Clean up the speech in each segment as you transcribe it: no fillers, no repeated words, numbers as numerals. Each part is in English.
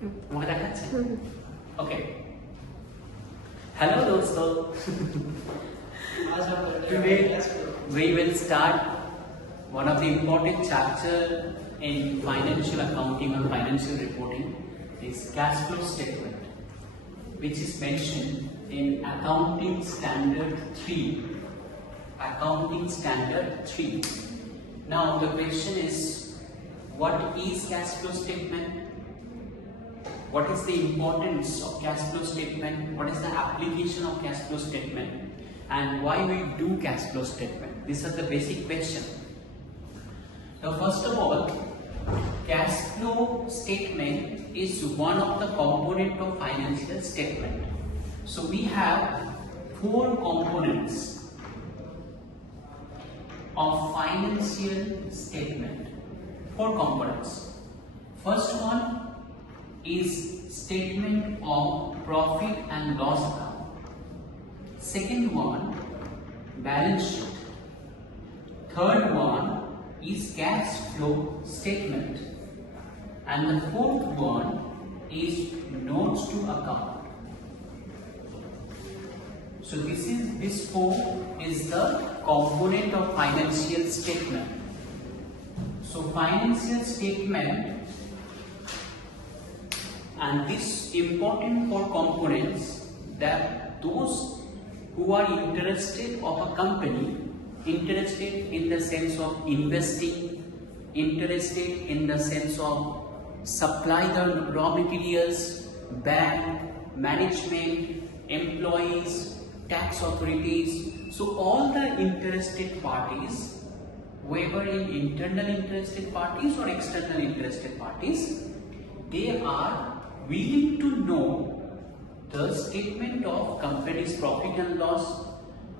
Okay. Hello dosto. Today we will start one of the important chapter in financial accounting or financial reporting is cash flow statement, which is mentioned in Accounting Standard 3. Accounting Standard 3. Now the question is, what is cash flow statement? What is the importance of cash flow statement? What is the application of cash flow statement? And why we do cash flow statement? These are the basic questions. Now first of all, cash flow statement is one of the component of financial statement. So we have 4 components of financial statement. 4 components. First one is statement of profit and loss account. Second one, balance sheet. Third one is cash flow statement. And the fourth one is notes to account. So this 4 is the component of financial statement. So financial statement and this important 4 components, that those who are interested of a company, interested in the sense of investing, interested in the sense of supply the raw materials, bank, management, employees, tax authorities. So all the interested parties, whether in internal interested parties or external interested parties, they are willing to know the statement of company's profit and loss,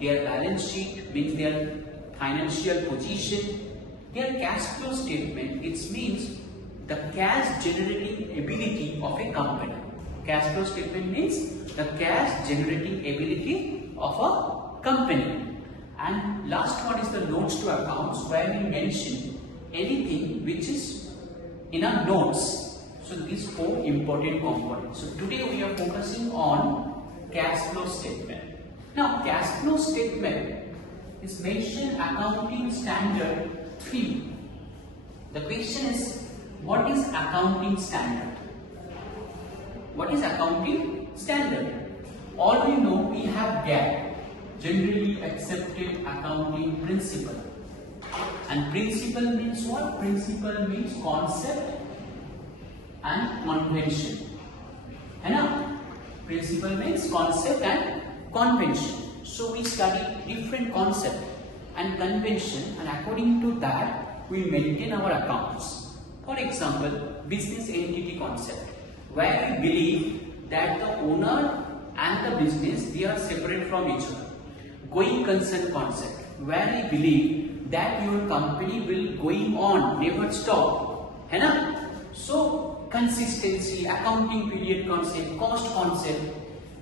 their balance sheet means their financial position, their cash flow statement, it means the cash generating ability of a company. Cash flow statement means the cash generating ability of a company. And last one is the notes to accounts, where we mention anything which is in our notes. So these 4 important components. So today we are focusing on cash flow statement. Now cash flow statement is mentioned Accounting Standard 3. The question is, what is accounting standard? What is accounting standard? All we know, we have GAAP, generally accepted accounting principle. And principle means what? Principle means concept and convention. Principle means concept and convention. So we study different concept and convention, and according to that we maintain our accounts. For example, business entity concept, where we believe that the owner and the business, they are separate from each other. Going concern concept, where we believe that your company will going on, never stop. So consistency, accounting period concept, cost concept,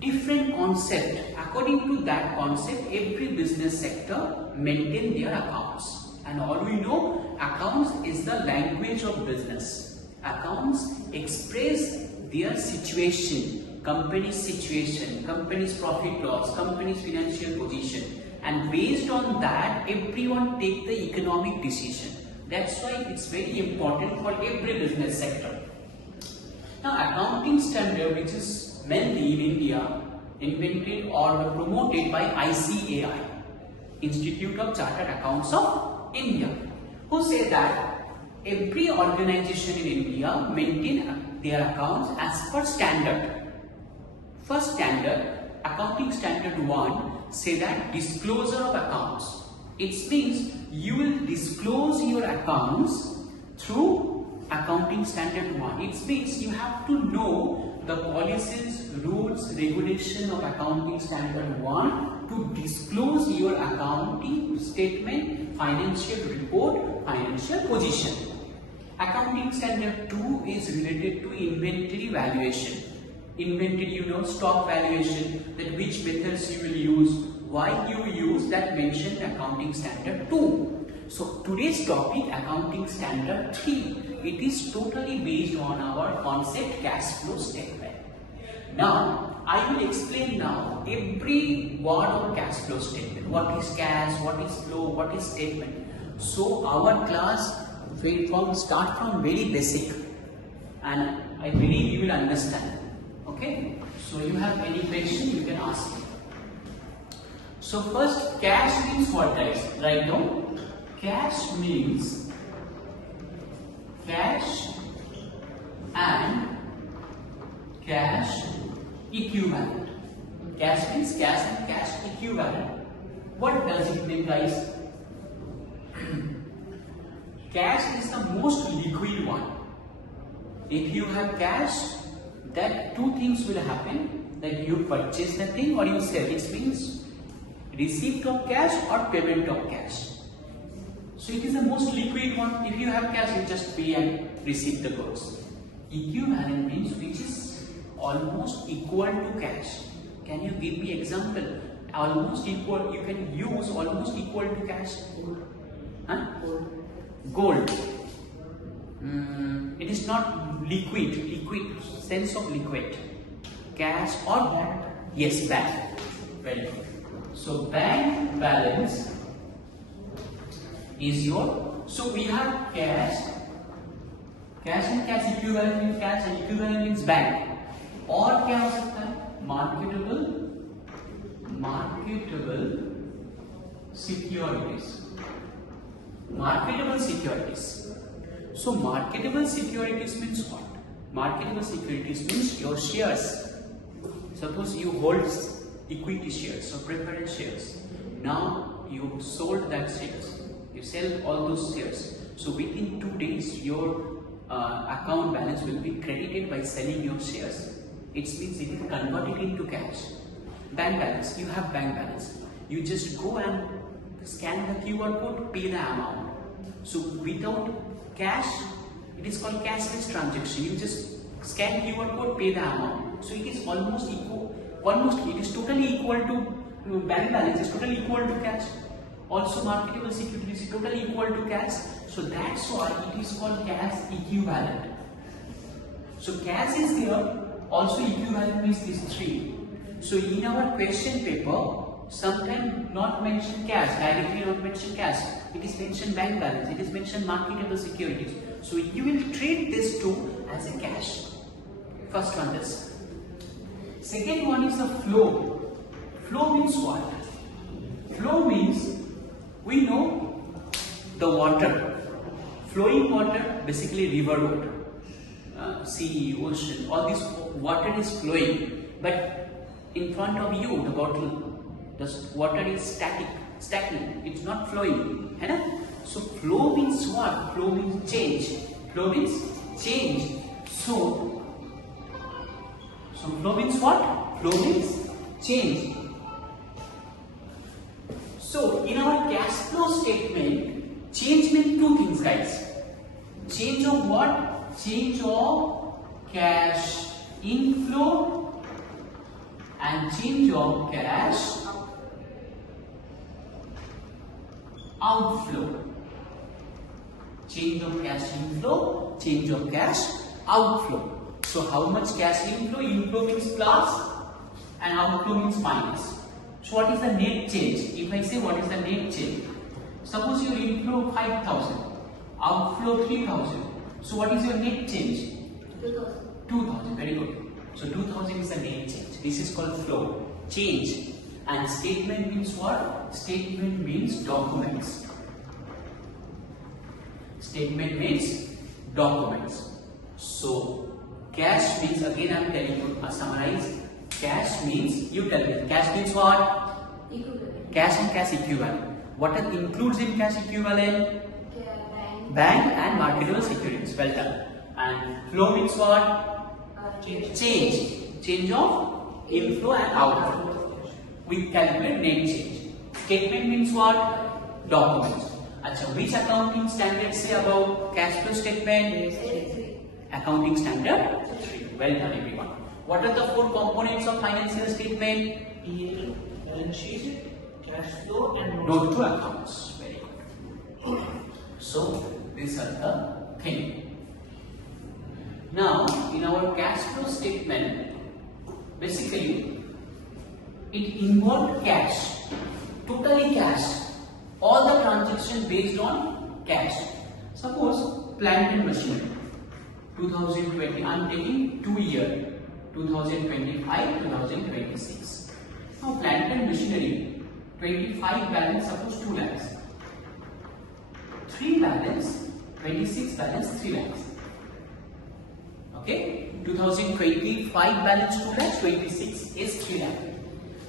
different concept. According to that concept, every business sector maintain their accounts. And all we know, accounts is the language of business. Accounts express their situation, company's profit loss, company's financial position. And based on that, everyone take the economic decision. That's why it's very important for every business sector. Now accounting standard, which is mainly in India invented or promoted by ICAI, Institute of Chartered Accounts of India, who say that every organization in India maintain their accounts as per standard. First standard, Accounting Standard 1, say that disclosure of accounts. It means you will disclose your accounts through Accounting Standard 1. It means you have to know the policies, rules, regulation of Accounting Standard 1 to disclose your accounting statement, financial report, financial position. Accounting Standard 2 is related to inventory valuation. Inventory, stock valuation, that which methods you will use, why you use, that mentioned Accounting Standard 2. So today's topic, Accounting Standard 3. it is totally based on our concept cash flow statement. Now, I will explain now every word of cash flow statement. What is cash, what is flow, what is statement. So, our class will start from very basic, and I believe you will understand. Okay? So, you have any question, you can ask me. So, first, cash means what, guys? Right now, cash means cash and cash equivalent. Cash means cash and cash equivalent. What does it mean, guys? Cash is the most liquid one. If you have cash, that two things will happen, that you purchase the thing or you sell. It means receipt of cash or payment of cash. So it is the most liquid one. If you have cash, you just pay and receive the goods. Equivalent means which is almost equal to cash. Can you give me example? Almost equal, you can use almost equal to cash. Huh? Gold. It is not liquid, sense of liquid. Cash or bank? Yes, bank. Very good. So bank balance is your, so we have cash and cash equivalent means cash and equivalent means bank. और क्या हो सकता है? Marketable securities. Marketable securities. So marketable securities means what? Marketable securities means your shares. Suppose you hold equity shares or preference shares. Now you sold that shares. You sell all those shares. So within 2 days your account balance will be credited by selling your shares. It means it is converted into cash. Bank balance. You have bank balance. You just go and scan the QR code, pay the amount. So without cash, it is called cashless transaction. You just scan QR code, pay the amount. So it is almost equal. It is totally equal to bank balance. Is totally equal to cash. Also, marketable securities is totally equal to cash. So that's why it is called cash equivalent. So cash is there. Also, equivalent means these three. So in our question paper, sometimes not mention cash, directly not mention cash. It is mentioned bank balance. It is mentioned marketable securities. So you will treat this two as a cash. First one is. Second one is the flow. Flow means what? Flow means we know the water. Flowing water, basically river water. Sea, ocean, all this water is flowing, but in front of you, the bottle, the water is stagnant, it's not flowing. So flow means what? Flow means change. Flow means change. So flow means what? Flow means change. So in our cash flow statement, change means two things, guys. Change of what? Change of cash inflow and change of cash outflow. Change of cash inflow, change of cash outflow. So how much cash inflow? Inflow means plus and outflow means minus. So what is the net change? If I say what is the net change? Suppose your inflow 5,000, outflow 3,000. So what is your net change? 2,000. 2,000, very good. So 2,000 is the net change. This is called flow, change. And statement means what? Statement means documents. Statement means documents. So cash means, again I am telling you, summarize. Cash means, you tell me, cash means what? Equivalent. Cash and cash equivalent. What includes in cash equivalent? Bank and marketable securities. Well done. And flow means what? Change. Change of inflow and outflow. We calculate net change. Statement means what? Documents. Achha, which accounting standards say about cash flow statement? Accounting standard 3. Well done, everyone. What are the 4 components of financial statement? P&L, balance sheet, cash flow, and Note to accounts. Very good. So these are the things. Now, in our cash flow statement, basically, it involved cash, totally cash, all the transactions based on cash. Suppose plant and machinery, 2020, I am taking 2 years, 2025, 2026. Now, plant and machinery, 25 balance, suppose 2 lakhs. 3 balance, 26 balance, 3 lakhs. Okay, 2025 balance 2 lakhs, 26 is 3 lakhs.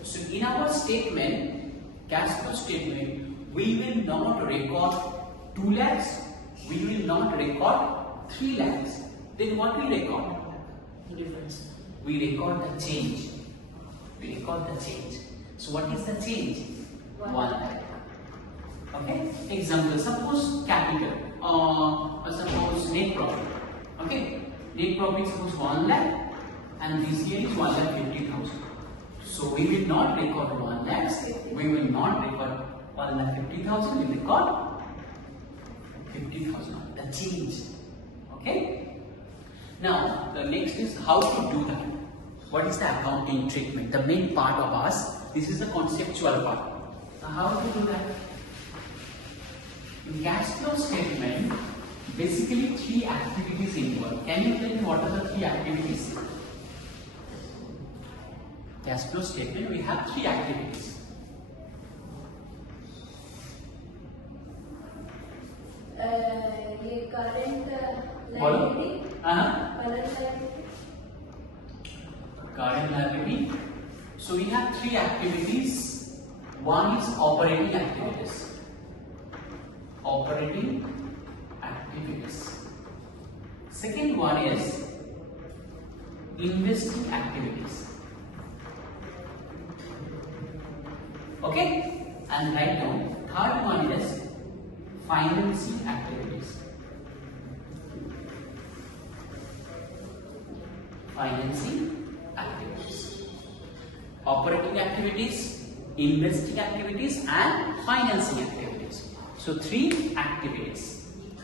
So in our statement, cash flow statement, we will not record 2 lakhs, we will not record 3 lakhs. Then what we record? The difference. We record the change. We record the change. So what is the change? 1 lakh. Okay. Example, suppose capital or suppose net profit. Okay. Net profit suppose 1 lakh and this year is 1,50,000. So we will not record 1 lakh. We will not record 1,50,000. We record 50,000. The change. Okay. Now the next is how to do that. What is the accounting treatment? The main part of us. This is the conceptual part. Now how to do that? In cash flow statement, basically 3 activities involved. Can you tell me what are the 3 activities? Cash flow statement, we have 3 activities. Current liability. Current liability. So we have 3 activities. One is operating activities. Operating activities. Second one is investing activities. Okay? And right now, third one is financing activities. Financing activities. Operating activities, investing activities and financing activities. So 3 activities.